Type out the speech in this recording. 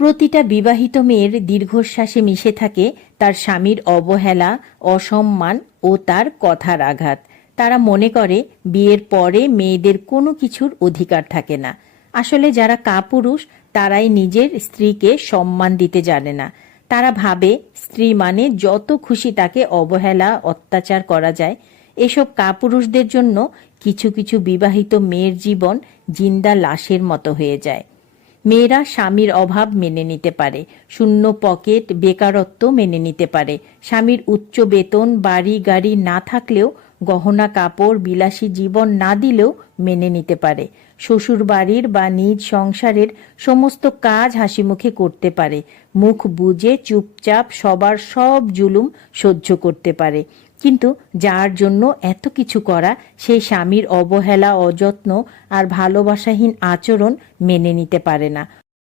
প্রতিটা বিবাহিত মেয়ের দীর্ঘশ্বাসে মিশে থাকে তার স্বামীর অবহেলা, অসম্মান ও তার কথার আঘাত। তারা মনে করে বিয়ের পরে মেয়েদের কোনো কিছুর অধিকার থাকে না। আসলে যারা কাপুরুষ তারাই নিজের স্ত্রীকে সম্মান দিতে জানে না। তারা ভাবে স্ত্রী মানে যত খুশি তাকে অবহেলা, অত্যাচার করা যায়। এসব কাপুরুষদের জন্য কিছু কিছু বিবাহিত মেয়ের জীবন জিন্দা লাশের মতো হয়ে যায়। মেয়েরা স্বামীর অভাব মেনে নিতে পারে, শূন্য পকেট, বেকারত্ব মেনে নিতে পারে, স্বামীর উচ্চ বেতন, বাড়ি গাড়ি না থাকলেও, গহনা কাপড়, বিলাসী জীবন না দিলেও মেনে নিতে পারে, শ্বশুর বাড়ির বা নিজ সংসারের সমস্ত কাজ হাসিমুখে করতে পারে, মুখ বুজে চুপচাপ সবার সব জুলুম সহ্য করতে পারে। কিন্তু যার জন্য এত কিছু করা, সেই স্বামীর অবহেলা, অযত্ন আর ভালোবাসাহীন আচরণ মেনে নিতে পারে না।